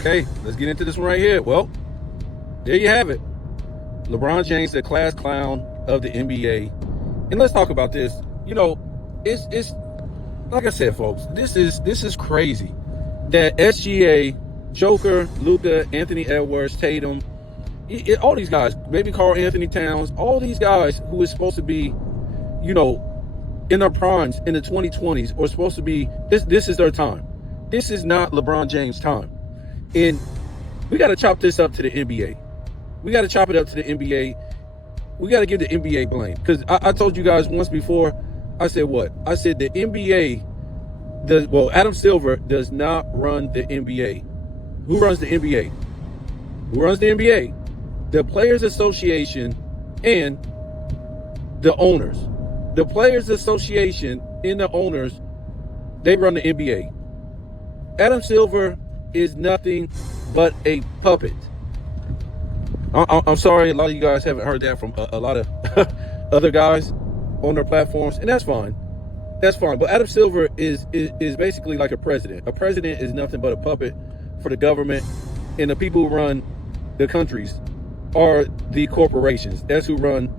Okay, let's get into this one right here. Well, there you have it. LeBron James, the class clown of the NBA. And let's talk about this. You know, it's like I said, folks, this is crazy that SGA, Joker, Luka, Anthony Edwards, Tatum, all these guys, maybe Karl Anthony Towns, all these guys who is supposed to be, you know, in their primes in the 2020s, or supposed to be, this is their time. This is not LeBron James' time. And we got to chop this up to the NBA. We got to chop it up to the NBA. We got to give the NBA blame. Because I told you guys once before, I said what? I said the NBA does, well, Adam Silver does not run the NBA. Who runs the NBA? Who runs the NBA? The Players Association and the owners. The Players Association and the owners, they run the NBA. Adam Silver is nothing but a puppet. I'm sorry, a lot of you guys haven't heard that from a lot of other guys on their platforms, and that's fine. That's fine. But Adam Silver is basically like a president. A president is nothing but a puppet for the government, and the people who run the countries are the corporations. That's who run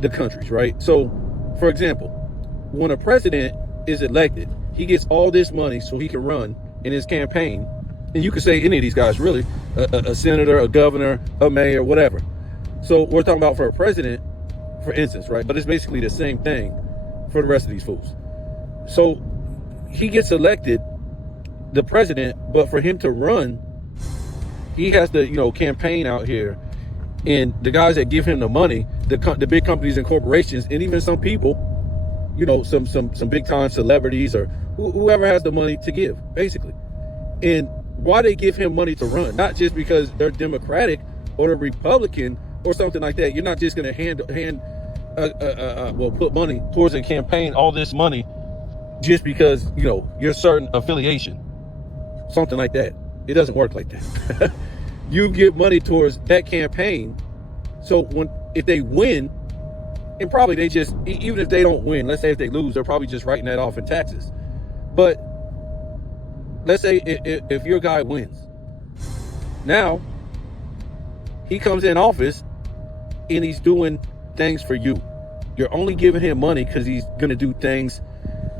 the countries, right? So, for example, when a president is elected, he gets all this money so he can run in his campaign. And you could say any of these guys, really, a senator, a governor, a mayor, whatever. So we're talking about for a president, for instance, right? But it's basically the same thing for the rest of these fools. So he gets elected, the president, but for him to run, he has to, you know, campaign out here. And the guys that give him the money, the big companies and corporations, and even some people, you know, some big time celebrities or whoever has the money to give, basically. And why they give him money to run? Not just because they're Democratic or they're Republican or something like that. You're not just going to put money towards a campaign, all this money, just because, you know, you're a certain affiliation, something like that. It doesn't work like that. You give money towards that campaign. So if they win, and probably they just, even if they don't win, let's say if they lose, they're probably just writing that off in taxes. But let's say if your guy wins, now he comes in office and he's doing things for you. You're only giving him money because he's going to do things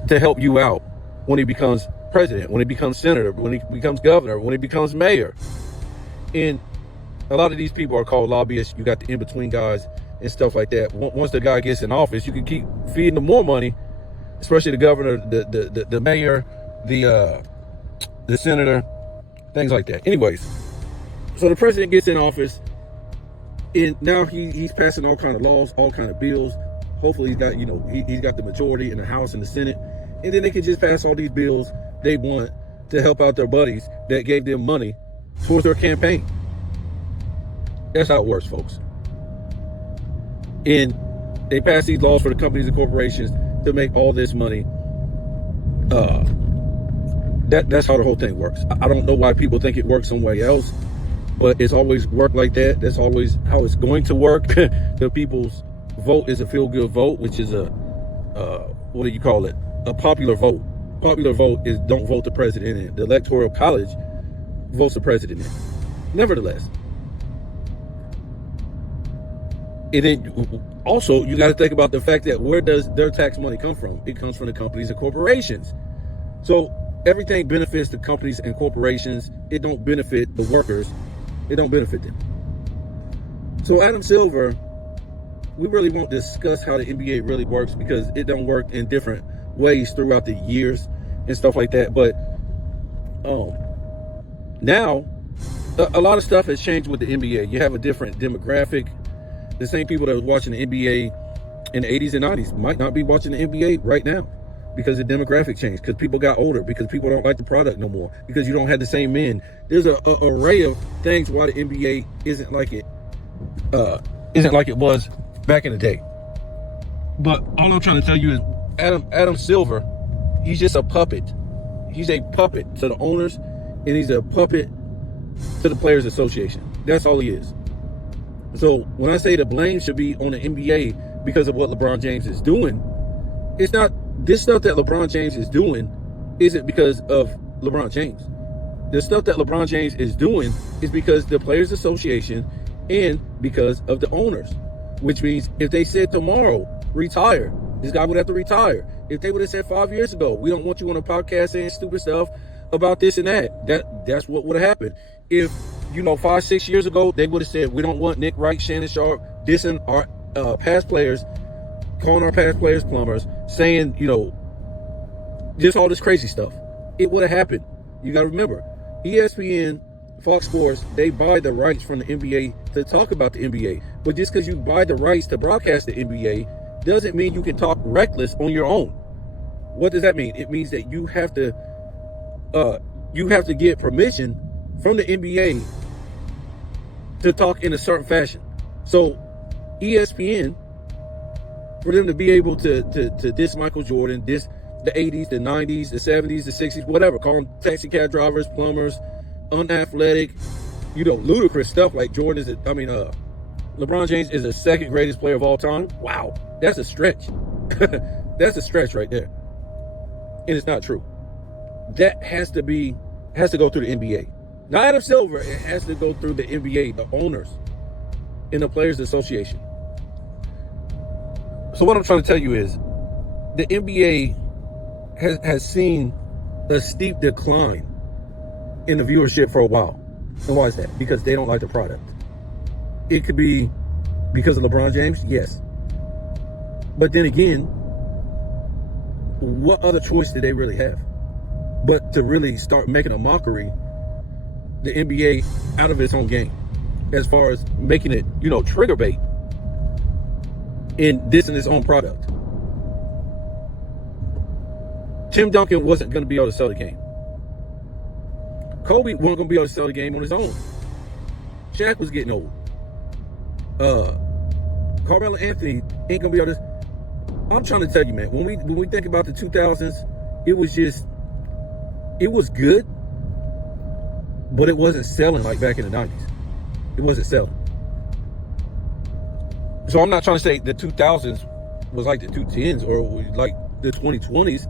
to help you out when he becomes president, when he becomes senator, when he becomes governor, when he becomes mayor. And a lot of these people are called lobbyists. You got the in-between guys and stuff like that. Once the guy gets in office, you can keep feeding them more money, especially the governor, the mayor, the senator, things like that. Anyways, so the president gets in office, and now he's passing all kind of laws, all kind of bills. Hopefully he's got, you know, he's got the majority in the House and the Senate, and then they can just pass all these bills they want to help out their buddies that gave them money towards their campaign. That's how it works, folks. And they pass these laws for the companies and corporations to make all this money. That's how the whole thing works. I don't know why people think it works somewhere else, but it's always worked like that. That's always how it's going to work. The people's vote is a feel-good vote, which is a what do you call it? A popular vote. Popular vote is don't vote the president in. The Electoral College votes the president in. Nevertheless. And then also, you got to think about the fact that where does their tax money come from? It comes from the companies and corporations. So everything benefits the companies and corporations. It don't benefit the workers. It don't benefit them. So Adam Silver, we really won't discuss how the NBA really works because it don't work in different ways throughout the years and stuff like that. But now a lot of stuff has changed with the NBA. You have a different demographic. The same people that was watching the NBA in the 80s and 90s might not be watching the NBA right now because the demographic changed, because people got older, because people don't like the product no more, because you don't have the same men. There's an array of things why the NBA isn't like it was back in the day. But all I'm trying to tell you is Adam Silver, he's just a puppet. He's a puppet to the owners, and he's a puppet to the Players Association. That's all he is. So when I say the blame should be on the NBA because of what LeBron James is doing, it's not, this stuff that LeBron James is doing isn't because of LeBron James. the stuff that LeBron James is doing is because the Players Association and because of the owners. Which means if they said tomorrow, retire, this guy would have to retire. If they would have said 5 years ago, we don't want you on a podcast saying stupid stuff about this and that's what would have happened. If, 5, 6 years ago, they would have said, we don't want Nick Wright, Shannon Sharp, dissing our past players, calling our past players plumbers, saying, just all this crazy stuff. It would have happened. You got to remember, ESPN, Fox Sports, they buy the rights from the NBA to talk about the NBA. But just because you buy the rights to broadcast the NBA doesn't mean you can talk reckless on your own. What does that mean? It means that you have to get permission from the NBA to talk in a certain fashion. So ESPN, for them to be able to diss Michael Jordan, diss the 80s, the 90s, the 70s, the 60s, whatever, call them taxi cab drivers, plumbers, unathletic, ludicrous stuff like LeBron James is the second greatest player of all time. Wow, that's a stretch. That's a stretch right there. And it's not true. That has to go through the NBA. Not Adam Silver, it has to go through the NBA, the owners, and the Players Association. So what I'm trying to tell you is the NBA has seen a steep decline in the viewership for a while. And why is that? Because they don't like the product. It could be because of LeBron James, yes. But then again, what other choice do they really have but to really start making a mockery, the NBA, out of its own game, as far as making it, trigger bait in dissing its own product. Tim Duncan wasn't going to be able to sell the game. Kobe wasn't going to be able to sell the game on his own. Shaq was getting old. Carmelo Anthony ain't going to be able to. I'm trying to tell you, man, when we think about the 2000s, it was good, but it wasn't selling like back in the 90s. It wasn't selling. So I'm not trying to say the 2000s was like the 2010s or like the 2020's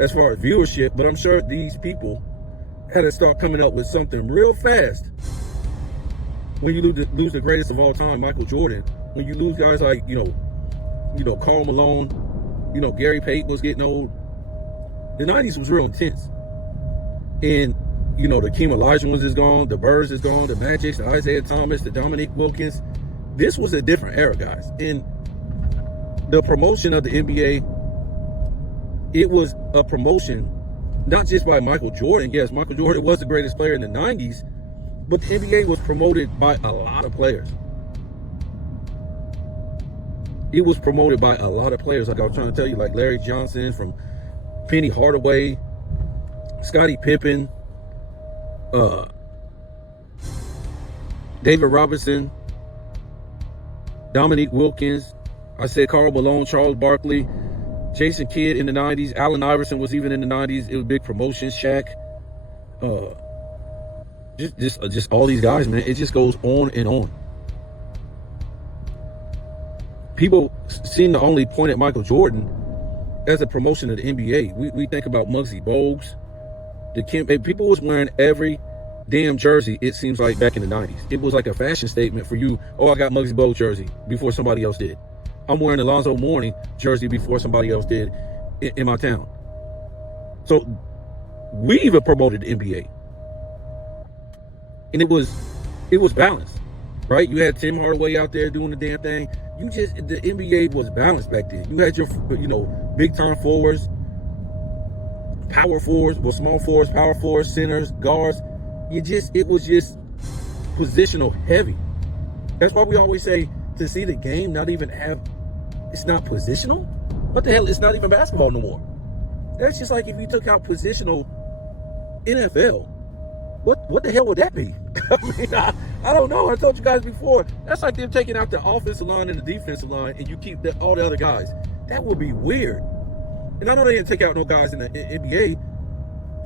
as far as viewership, but I'm sure these people had to start coming up with something real fast. When you lose the greatest of all time, Michael Jordan, when you lose guys like, Karl Malone, Gary Payton was getting old. The 90s was real intense. And, the Keem Olajuwons is gone, the Birds is gone, the Magics, the Isaiah Thomas, the Dominique Wilkins. This was a different era, guys. And the promotion of the NBA, it was a promotion not just by Michael Jordan. Yes, Michael Jordan was the greatest player in the 90s, but the NBA was promoted by a lot of players. It was promoted by a lot of players, like I was trying to tell you, like Larry Johnson, from Penny Hardaway, Scottie Pippen, David Robinson, Dominique Wilkins. I said Karl Malone, Charles Barkley, Jason Kidd in the 90s. Allen Iverson was even in the 90s. It was big promotions. Shaq. Just all these guys, man. It just goes on and on. People seem to only point at Michael Jordan as a promotion of the NBA. We think about Muggsy Bogues. People was wearing every damn jersey, it seems like, back in the 90s. It was like a fashion statement for you. Oh, I got Muggsy Bogues jersey before somebody else did. I'm wearing Alonzo Mourning jersey before somebody else did in my town. So we even promoted the NBA. And it was balanced, right? You had Tim Hardaway out there doing the damn thing. The NBA was balanced back then. You had your, big time forwards, power forwards, small forwards, power forwards, centers, guards. It was just positional heavy. That's why we always say, to see the game it's not positional? What the hell? It's not even basketball no more. That's just like if you took out positional NFL. What the hell would that be? I don't know. I told you guys before. That's like them taking out the offensive line and the defensive line, and you keep all the other guys. That would be weird. And I know they didn't take out no guys in the NBA,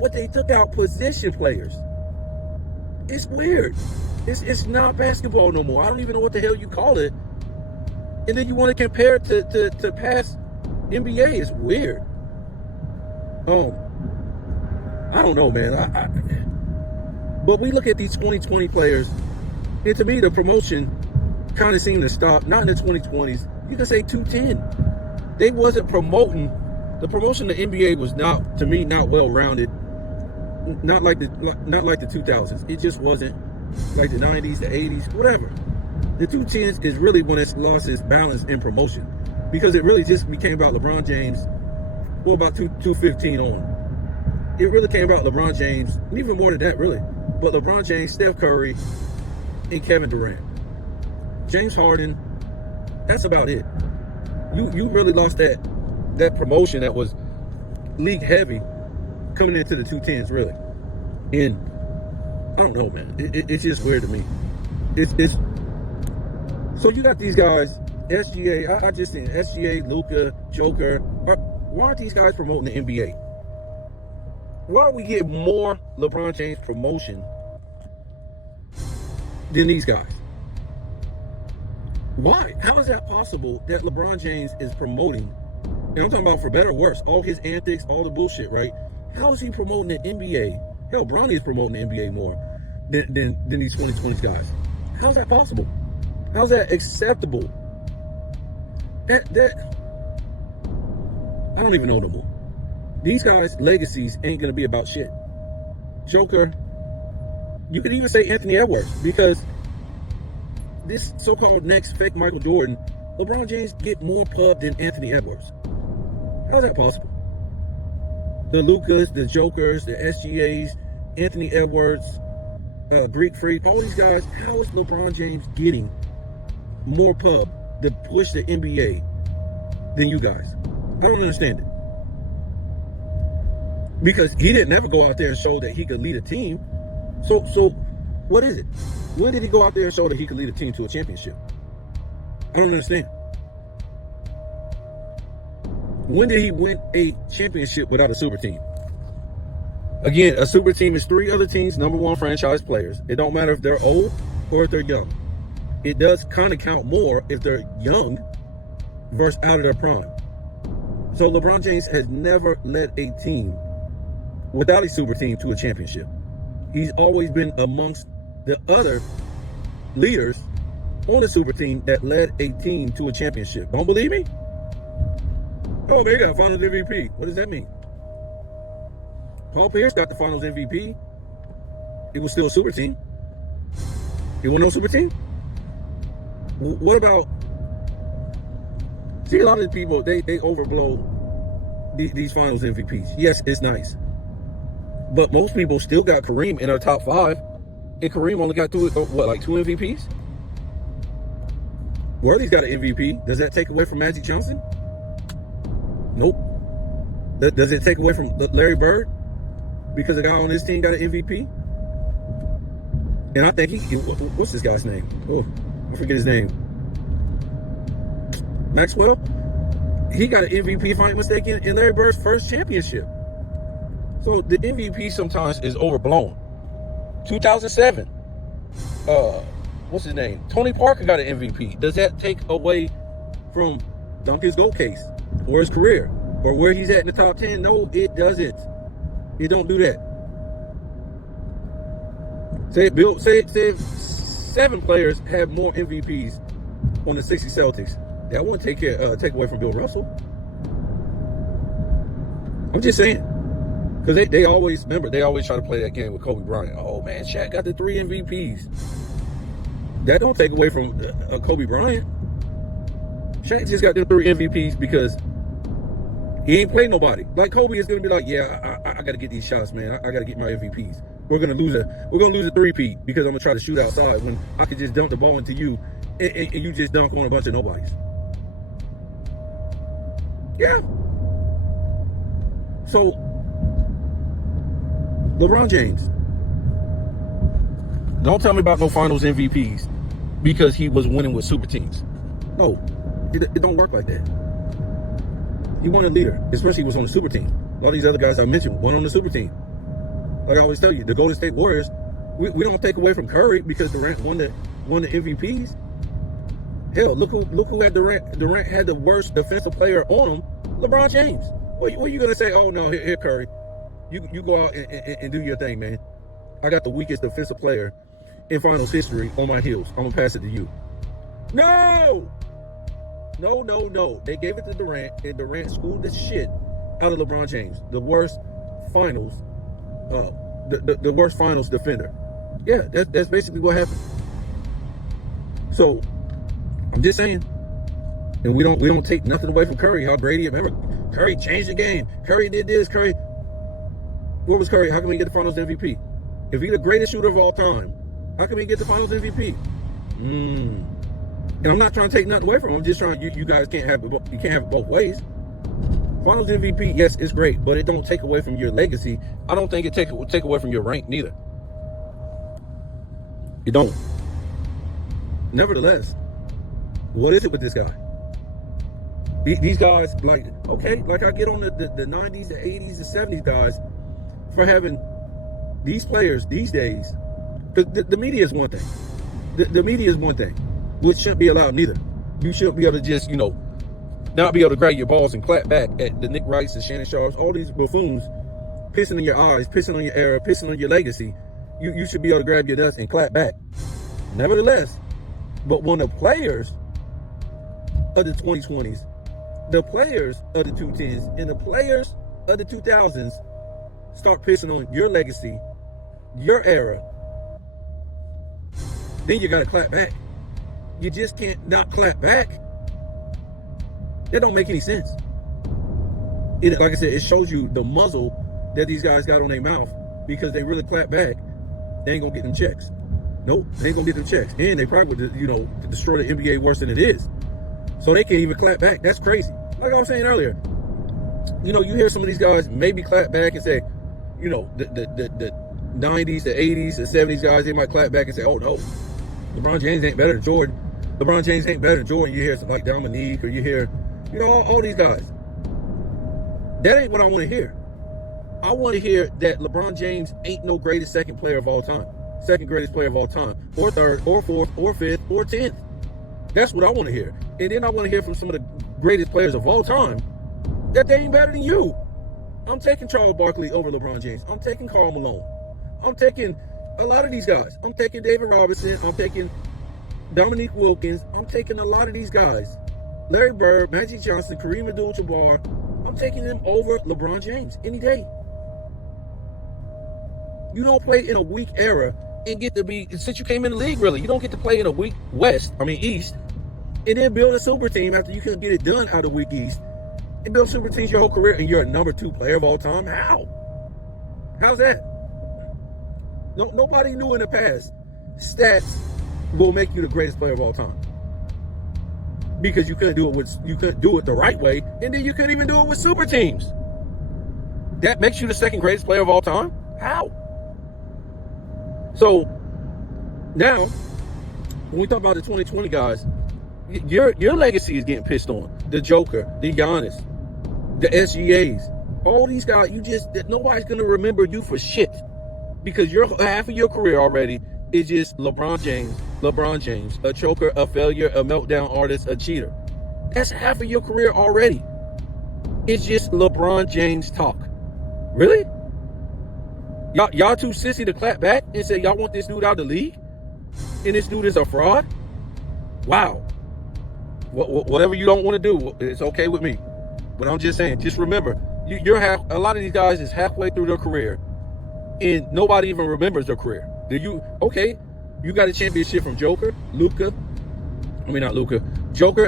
but they took out position players. It's weird. It's not basketball no more. I don't even know what the hell you call it. And then you want to compare it to past NBA. It's weird. I don't know, man. But we look at these 2020 players, and to me, the promotion kind of seemed to stop, not in the 2020s. You can say 210. They wasn't promoting. The promotion of the NBA was not, to me, not well-rounded. Not like the 2000s. It just wasn't like the 90s, the 80s, whatever. The 210s is really when it's lost its balance in promotion, because it really just became about LeBron James. Well, about 215 on. It really came about LeBron James, and even more than that, really. But LeBron James, Steph Curry, and Kevin Durant. James Harden, that's about it. You really lost that promotion that was league heavy coming into the 210s, really. And I don't know, man. It's just weird to me. It's so you got these guys, SGA. I just think SGA, Luka, Joker. Why aren't these guys promoting the NBA? Why are we getting more LeBron James promotion than these guys? Why? How is that possible that LeBron James is promoting, and I'm talking about for better or worse, all his antics, all the bullshit, right? How is he promoting the NBA? Hell, Bronny is promoting the NBA more than these 2020s guys. How is that possible? How is that acceptable? That I don't even know no more. These guys' legacies ain't gonna be about shit. Joker, you could even say Anthony Edwards, because this so-called next fake Michael Jordan, LeBron James get more pub than Anthony Edwards. How is that possible? The Lucas, the Jokers, the SGAs, Anthony Edwards, Greek Freak, all these guys, how is LeBron James getting more pub to push the NBA than you guys? I don't understand it. Because he didn't ever go out there and show that he could lead a team. So what is it? When did he go out there and show that he could lead a team to a championship? I don't understand. When did he win a championship without a super team? Again, a super team is 3 other teams' number 1 franchise players. It don't matter if they're old or if they're young. It does kind of count more if they're young versus out of their prime. So LeBron James has never led a team without a super team to a championship. He's always been amongst the other leaders on the super team that led a team to a championship. Don't believe me? Oh, they got Finals MVP. What does that mean? Paul Pierce got the Finals MVP. It was still a super team. It was no super team? What about... See, a lot of the people, they overblow these Finals MVPs. Yes, it's nice. But most people still got Kareem in our top 5. And Kareem only got 2 MVPs? Worthy's got an MVP. Does that take away from Magic Johnson? Nope. Does it take away from Larry Bird? Because the guy on his team got an MVP? And I think what's this guy's name? Oh, I forget his name. Maxwell? He got an MVP, if I'm not mistaken, in Larry Bird's first championship. So the MVP sometimes is overblown. 2007. What's his name? Tony Parker got an MVP. Does that take away from Duncan's goal case or his career or where he's at in the top 10? No, it doesn't. It don't do that. Say if 7 players have more MVPs on the 60 Celtics, that won't take away from Bill Russell. I'm just saying. Because they always try to play that game with Kobe Bryant. Oh man, Shaq got the 3 MVPs. That don't take away from Kobe Bryant. Shaq just got them 3 MVPs because he ain't played nobody. Like Kobe is gonna be like, yeah, I gotta get these shots, man. I gotta get my MVPs. We're gonna lose a 3-peat because I'm gonna try to shoot outside when I could just dump the ball into you and you just dunk on a bunch of nobodies. Yeah. So LeBron James, don't tell me about no Finals MVPs because he was winning with super teams. No, it don't work like that. He won a leader, especially he was on the super team. A lot of these other guys I mentioned won on the super team. Like I always tell you, the Golden State Warriors, we don't take away from Curry because Durant won the MVPs. Hell, look who had Durant. Durant had the worst defensive player on him, LeBron James. What are you gonna say? Oh no, here Curry. You go out and do your thing, man. I got the weakest defensive player in finals history on my heels. I'm gonna pass it to you. No! No. They gave it to Durant, and Durant schooled the shit out of LeBron James. The worst finals, the worst finals defender. Yeah, that's basically what happened. So I'm just saying, and we don't take nothing away from Curry. How great he is. Remember, Curry changed the game. Curry did this. Curry. What was Curry? How come he get the finals MVP? If he's the greatest shooter of all time, how come he get the finals MVP? And I'm not trying to take nothing away from him. I'm just trying. You guys can't have it. You can't have it both ways. Finals MVP, yes, it's great, but it don't take away from your legacy. I don't think it take away from your rank neither. It don't. Nevertheless, what is it with this guy? These guys, like, okay, like I get on the 90s, the 80s, the 70s guys for having these players these days. The media is one thing. The media is one thing, which shouldn't be allowed neither. You shouldn't be able to just, not be able to grab your balls and clap back at the Nick Wrights and Shannon Sharps, all these buffoons pissing in your eyes, pissing on your era, pissing on your legacy. You should be able to grab your nuts and clap back. Nevertheless, but when the players of the 2020s, the players of the 2010s, and the players of the 2000s start pissing on your legacy, your era, then you gotta clap back. You just can't not clap back. That don't make any sense. Like I said, it shows you the muzzle that these guys got on their mouth, because they really clap back, they ain't gonna get them checks. Nope, they ain't gonna get them checks. And they probably would, destroy the NBA worse than it is. So they can't even clap back. That's crazy. Like I was saying earlier, you hear some of these guys maybe clap back and say, the 90s, the 80s, the 70s guys, they might clap back and say, oh no, LeBron James ain't better than Jordan. LeBron James ain't better than Jordan. You hear something like Dominique, or you hear, all these guys. That ain't what I want to hear. I want to hear that LeBron James ain't no greatest second player of all time. Second greatest player of all time. Or third, or fourth, or fifth, or 10th. That's what I want to hear. And then I want to hear from some of the greatest players of all time that they ain't better than you. I'm taking Charles Barkley over LeBron James. I'm taking Karl Malone. I'm taking a lot of these guys. I'm taking David Robinson. I'm taking Dominique Wilkins. I'm taking a lot of these guys. Larry Bird, Magic Johnson, Kareem Abdul-Jabbar. I'm taking them over LeBron James any day. You don't play in a weak era and get to be, since you came in the league, really, you don't get to play in a weak East, and then build a super team after you can get it done out of weak East, and build super teams your whole career, and you're a number 2 player of all time. How? How's that? No, nobody knew in the past stats will make you the greatest player of all time, because you couldn't do it the right way, and then you couldn't even do it with super teams. That makes you the second greatest player of all time? How? So now, when we talk about the 2020 guys, your legacy is getting pissed on. The Joker, the Giannis, the SGAs, all these guys, nobody's gonna remember you for shit, because half of your career already is just LeBron James, a choker, a failure, a meltdown artist, a cheater. That's half of your career already. It's just LeBron James talk. Really? Y'all too sissy to clap back and say y'all want this dude out of the league? And this dude is a fraud? Wow. Whatever you don't want to do, it's okay with me. But I'm just saying, just remember, a lot of these guys is halfway through their career and nobody even remembers their career. You got a championship from Joker, Joker,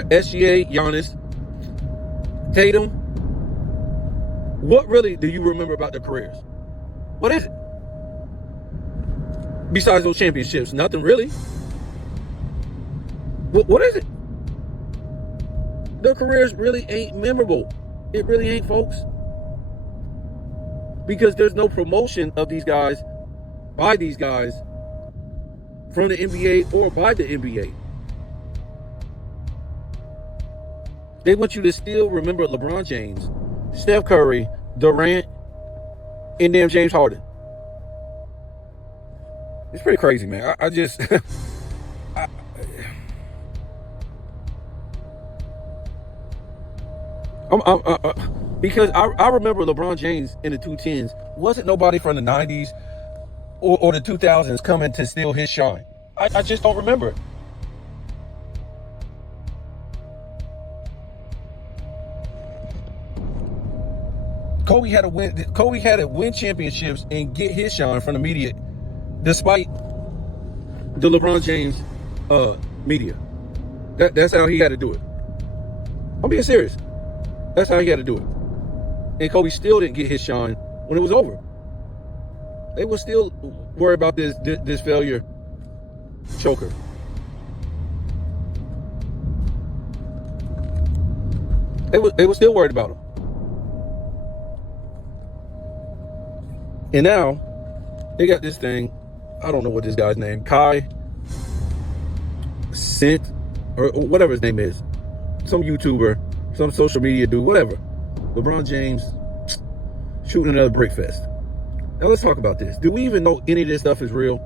SGA, Giannis, Tatum. What really do you remember about their careers? What is it? Besides those championships, nothing really. What is it? Their careers really ain't memorable. It really ain't, folks. Because there's no promotion of these guys by these guys from the NBA or by the NBA. They want you to still remember LeBron James, Steph Curry, Durant, and damn James Harden. It's pretty crazy, man. I just because I remember LeBron James in the 2010s wasn't nobody from the 90s or the 2000s coming to steal his shine? I just don't remember it. Kobe had to win championships and get his shine from the media, despite the LeBron James media. That's how he had to do it. I'm being serious. That's how he had to do it. And Kobe still didn't get his shine when it was over. They were still worried about this failure choker. They were still worried about him. And now they got this thing. I don't know what this guy's name, Kai Sent, or whatever his name is. Some YouTuber, some social media dude, whatever. LeBron James shooting another brick fest. Now let's talk about this. Do we even know any of this stuff is real?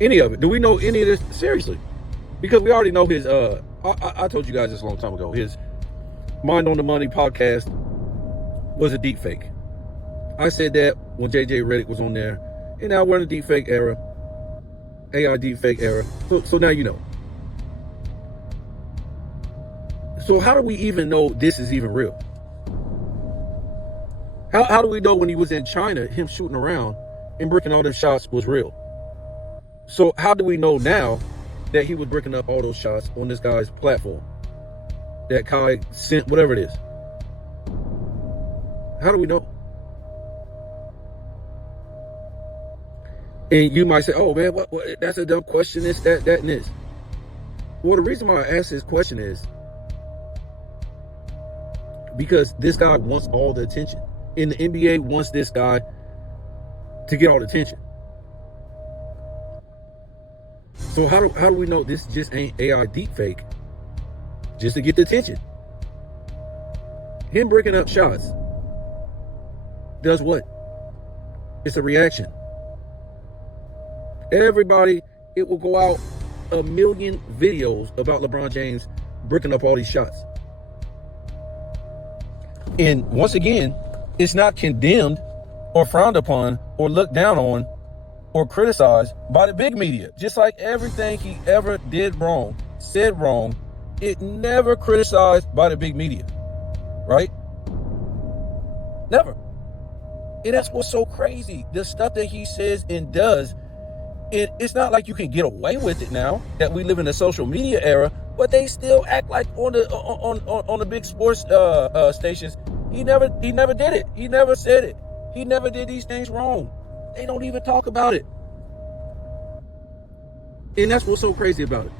Any of it? Do we know any of this? Seriously. Because we already know his, I told you guys this a long time ago, his Mind on the Money podcast was a deep fake. I said that when JJ Redick was on there. And now we're in the deepfake era. AI deepfake era. So now you know. So how do we even know this is even real? How do we know when he was in China, him shooting around and bricking all them shots was real? So how do we know now that he was bricking up all those shots on this guy's platform? That Kai Sent, whatever it is. How do we know? And you might say, oh man, what that's a dumb question, this, that, and this. Well, the reason why I ask this question is because this guy wants all the attention. And the NBA wants this guy to get all the attention. So how do we know this just ain't AI deepfake just to get the attention? Him breaking up shots does what? It's a reaction. Everybody, it will go out 1 million videos about LeBron James bricking up all these shots. And once again, it's not condemned or frowned upon or looked down on or criticized by the big media. Just like everything he ever did wrong, said wrong, it never criticized by the big media, right? Never. And that's what's so crazy. The stuff that he says and does, it's not like you can get away with it now that we live in a social media era, but they still act like on the big sports stations. He never did it. He never said it. He never did these things wrong. They don't even talk about it. And that's what's so crazy about it.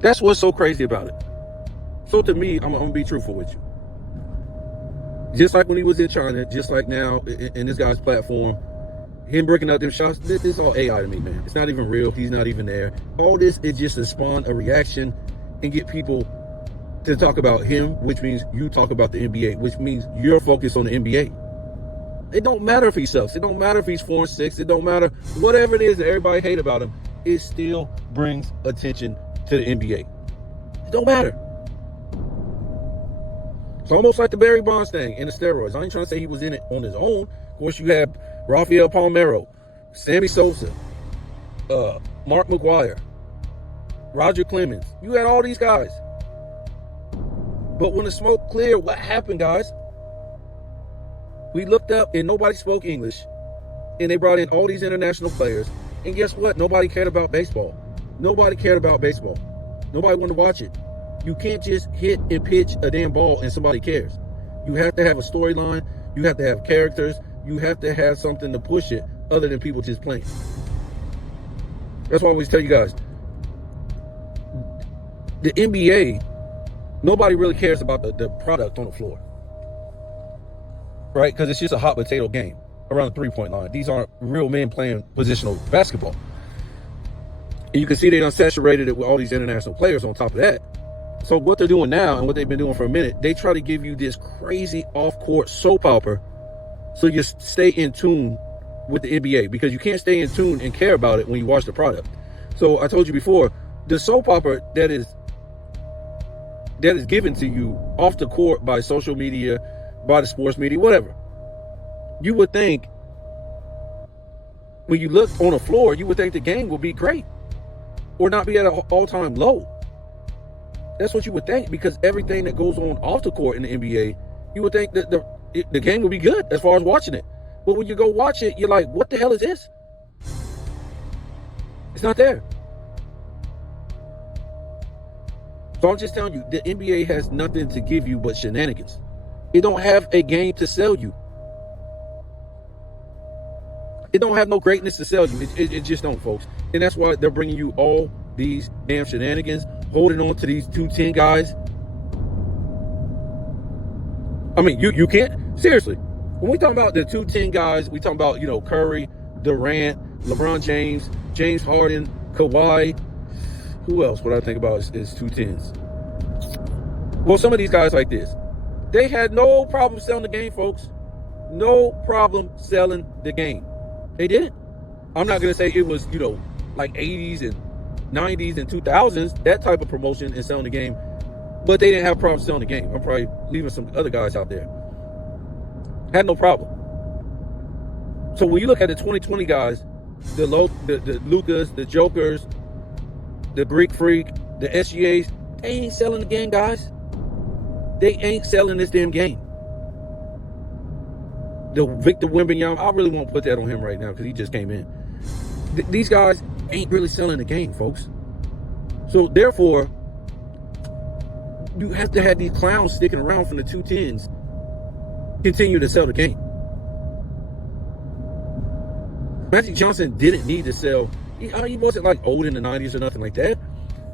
That's what's so crazy about it. So to me, I'm gonna be truthful with you. Just like when he was in China, just like now in this guy's platform, him breaking out them shots, this is all AI to me, man. It's not even real. He's not even there. All this is just to spawn a reaction and get people to talk about him, which means you talk about the NBA, which means you're focused on the NBA. It don't matter if he sucks. It don't matter if he's 4-6. It don't matter whatever it is that everybody hate about him. It still brings attention to the NBA. It don't matter. It's almost like the Barry Bonds thing in the steroids. I ain't trying to say he was in it on his own. Of course, you have Rafael Palmeiro, Sammy Sosa, Mark McGwire, Roger Clemens. You had all these guys. But when the smoke cleared, what happened, guys? We looked up and nobody spoke English. And they brought in all these international players. And guess what? Nobody cared about baseball. Nobody cared about baseball. Nobody wanted to watch it. You can't just hit and pitch a damn ball and somebody cares. You have to have a storyline. You have to have characters. You have to have something to push it other than people just playing. That's why I always tell you guys, the NBA, nobody really cares about the product on the floor, right? Because it's just a hot potato game around the 3-point line. These aren't real men playing positional basketball. And you can see they done saturated it with all these international players on top of that. So what they're doing now and what they've been doing for a minute, they try to give you this crazy off-court soap opera so you stay in tune with the NBA, because you can't stay in tune and care about it when you watch the product. So I told you before, the soap opera that is given to you off the court by social media, by the sports media, whatever, You would think, when you look on the floor, you would think the game would be great or not be at an all-time low. That's what you would think, because everything that goes on off the court in the NBA, you would think that the game would be good as far as watching it. But when you go watch it, you're like, what the hell is this? It's not there. So I'm just telling you, the NBA has nothing to give you but shenanigans. It don't have a game to sell you. It don't have no greatness to sell you. It just don't, folks. And that's why they're bringing you all these damn shenanigans, holding on to these 210 guys. I mean, you can't, seriously. When we talk about the 210 guys, we talk about, Curry, Durant, LeBron James, James Harden, Kawhi. Who else would I think about is 210s? Well, some of these guys like this, they had no problem selling the game, folks. No problem selling the game. They didn't. I'm not going to say it was, like 80s and 90s and 2000s, that type of promotion and selling the game. But they didn't have problems selling the game. I'm probably leaving some other guys out there. Had no problem. So when you look at the 2020 guys, the Lucas, the Jokers, the Greek Freak, the SGAs, they ain't selling the game, guys. They ain't selling this damn game. The Victor Wembanyama, I really won't put that on him right now because he just came in. These guys ain't really selling the game, folks. So therefore, you have to have these clowns sticking around from the 210s continue to sell the game. Magic Johnson didn't need to sell. He wasn't like old in the 90s or nothing like that.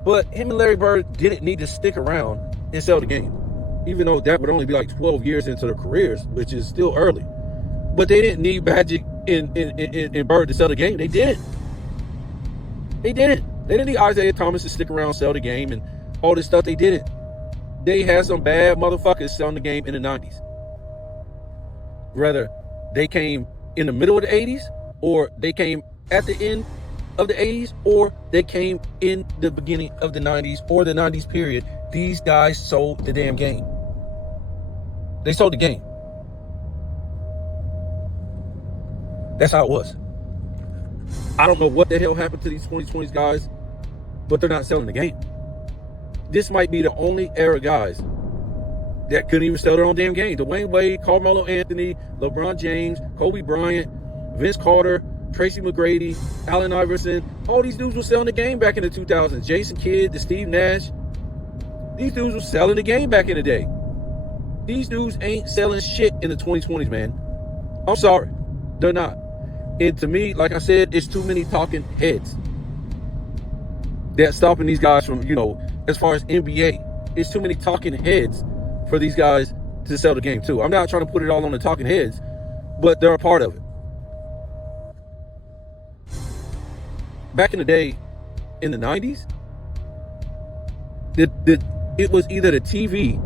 But him and Larry Bird didn't need to stick around and sell the game. Even though that would only be like 12 years into their careers, which is still early. But they didn't need Magic and Bird to sell the game. They didn't. They didn't. They didn't need Isaiah Thomas to stick around and sell the game and all this stuff. They didn't. They had some bad motherfuckers selling the game in the 90s. Whether they came in the middle of the 80s, or they came at the end of the 80s, or they came in the beginning of the 90s, or the 90s period, these guys sold the damn game. They sold the game. That's how it was. I don't know what the hell happened to these 2020s guys, but they're not selling the game. This might be the only era guys that couldn't even sell their own damn game. Dwayne Wade, Carmelo Anthony, LeBron James, Kobe Bryant, Vince Carter, Tracy McGrady, Allen Iverson. All these dudes were selling the game back in the 2000s. Jason Kidd, the Steve Nash. These dudes were selling the game back in the day. These dudes ain't selling shit in the 2020s, man. I'm sorry. They're not. And to me, like I said, it's too many talking heads that's stopping these guys from, as far as NBA. It's too many talking heads for these guys to sell the game too. I'm not trying to put it all on the talking heads, but they're a part of it. Back in the day, in the 90s, it was either the TV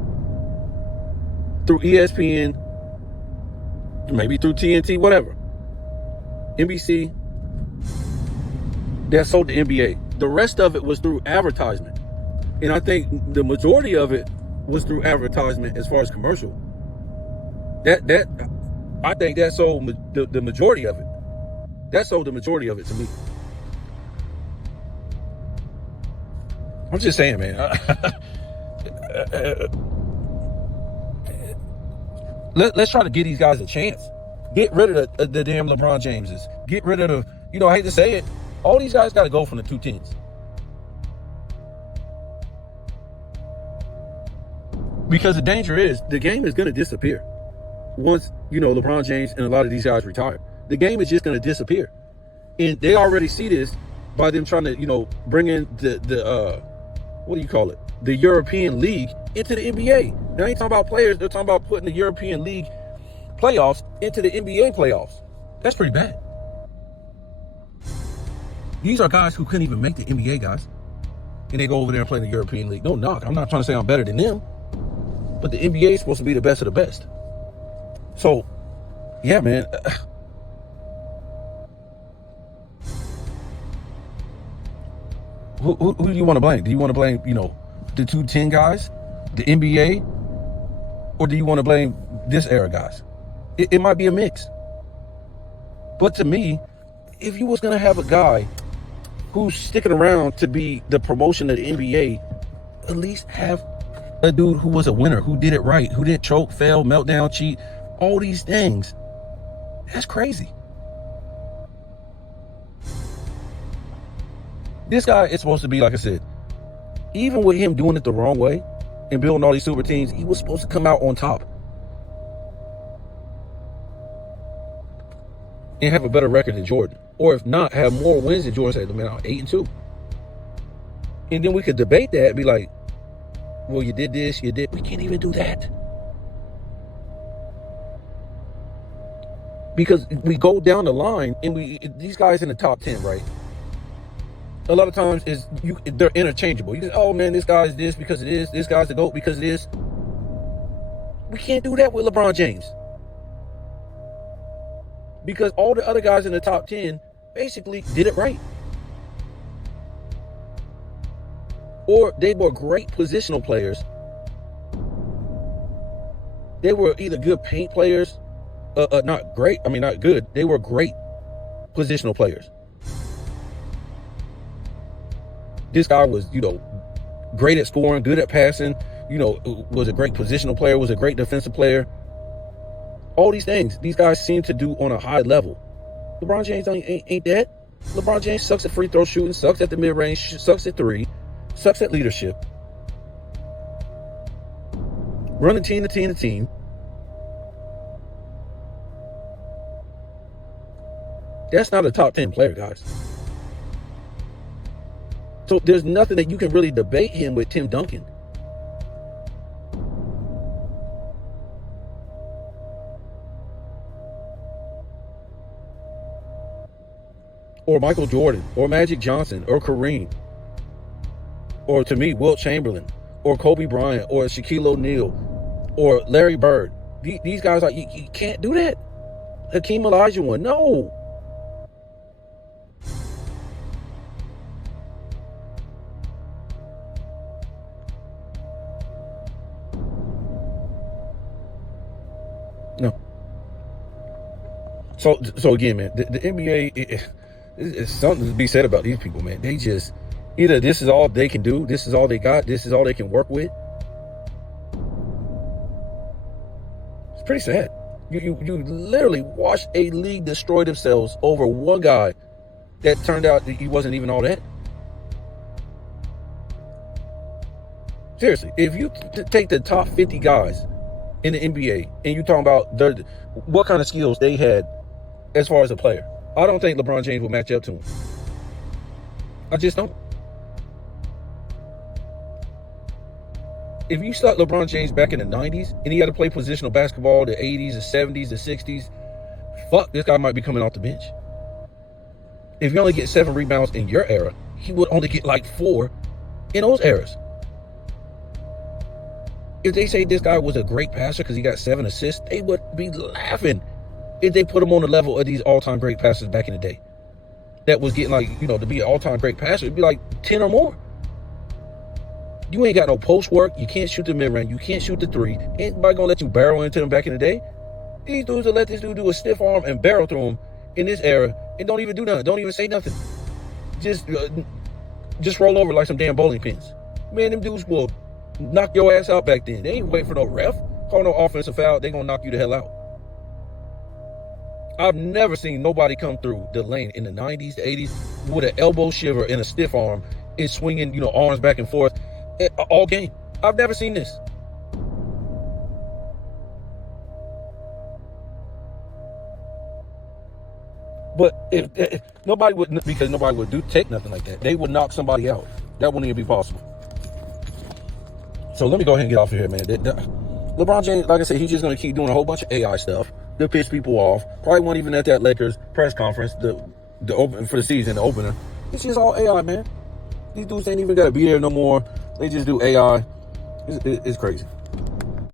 through ESPN, maybe through TNT, whatever, NBC, that sold the NBA. The rest of it was through advertisement. And I think the majority of it was through advertisement as far as commercial. I think that sold the majority of it. That sold the majority of it to me. I'm just saying, man. Let's try to give these guys a chance. Get rid of the damn LeBron Jameses. Get rid of the, I hate to say it, all these guys got to go from the 210s. Because the danger is, the game is going to disappear. Once, LeBron James and a lot of these guys retire. The game is just going to disappear. And they already see this by them trying to, bring in the what do you call it? The European League into the NBA. They ain't talking about players. They're talking about putting the European League playoffs into the NBA playoffs. That's pretty bad. These are guys who couldn't even make the NBA, guys. And they go over there and play in the European League. No knock. I'm not trying to say I'm better than them. But the NBA is supposed to be the best of the best. So, yeah, man. Who do you want to blame? Do you want to blame, the 210 guys, the NBA, or do you want to blame this era guys? It might be a mix. But to me, if you was going to have a guy who's sticking around to be the promotion of the NBA, at least have a dude who was a winner, who did it right, who didn't choke, fail, meltdown, cheat, all these things. That's crazy. This guy is supposed to be, like I said, even with him doing it the wrong way and building all these super teams, he was supposed to come out on top and have a better record than Jordan. Or if not, have more wins than Jordan. Say, man, I'm 8-2. And then we could debate that and be like, well, you did this, you did. We can't even do that. Because we go down the line and these guys in the top 10, right? A lot of times they're interchangeable. You say, oh man, this guy's this because it is. This guy's the GOAT because it is. We can't do that with LeBron James. Because all the other guys in the top 10 basically did it right. Or they were great positional players. They were either good paint players, not great. I mean, not good. They were great positional players. This guy was, great at scoring, good at passing, was a great positional player, was a great defensive player. All these things, these guys seem to do on a high level. LeBron James ain't that. LeBron James sucks at free throw shooting, sucks at the mid-range, sucks at three, sucks at leadership. Running team to team. That's not a top 10 player, guys. So there's nothing that you can really debate him with Tim Duncan. Or Michael Jordan, or Magic Johnson, or Kareem. Or to me, Wilt Chamberlain, or Kobe Bryant, or Shaquille O'Neal, or Larry Bird. These guys are, you can't do that. Hakeem Olajuwon, no. No. So again, man, the NBA it's something to be said about these people, man. They just either this is all they can do, this is all they got, this is all they can work with. It's pretty sad. You literally watched a league destroy themselves over one guy that turned out that he wasn't even all that. Seriously, if you take the top 50 guys in the NBA and you talking about what kind of skills they had as far as a player, I don't think LeBron James will match up to him. I just don't. If you stuck LeBron James back in the 90s and he had to play positional basketball, the 80s, the 70s, the 60s, fuck, this guy might be coming off the bench. If you only get 7 rebounds in your era, he would only get like 4 in those eras. If they say this guy was a great passer because he got 7 assists, they would be laughing if they put him on the level of these all-time great passers back in the day. That was getting like, to be an all-time great passer, it'd be like 10 or more. You ain't got no post work. You can't shoot the mid-range. You can't shoot the three. Ain't nobody gonna let you barrel into them back in the day. These dudes will let this dude do a stiff arm and barrel through him in this era and don't even do nothing. Don't even say nothing. Just roll over like some damn bowling pins. Man, them dudes will knock your ass out back then. They ain't waiting for no ref. Call no offensive foul. They gonna knock you the hell out. I've never seen nobody come through the lane in the 90s, the 80s with an elbow shiver and a stiff arm and swinging, arms back and forth all game. I've never seen this. But if nobody would, because nobody would take nothing like that, they would knock somebody out. That wouldn't even be possible. So let me go ahead and get off of here, man. LeBron James, like I said, he's just going to keep doing a whole bunch of AI stuff to piss people off. Probably won't even at that Lakers press conference, the open for the season, the opener. It's just all AI, man. These dudes ain't even got to be there no more. They just do AI. It's crazy.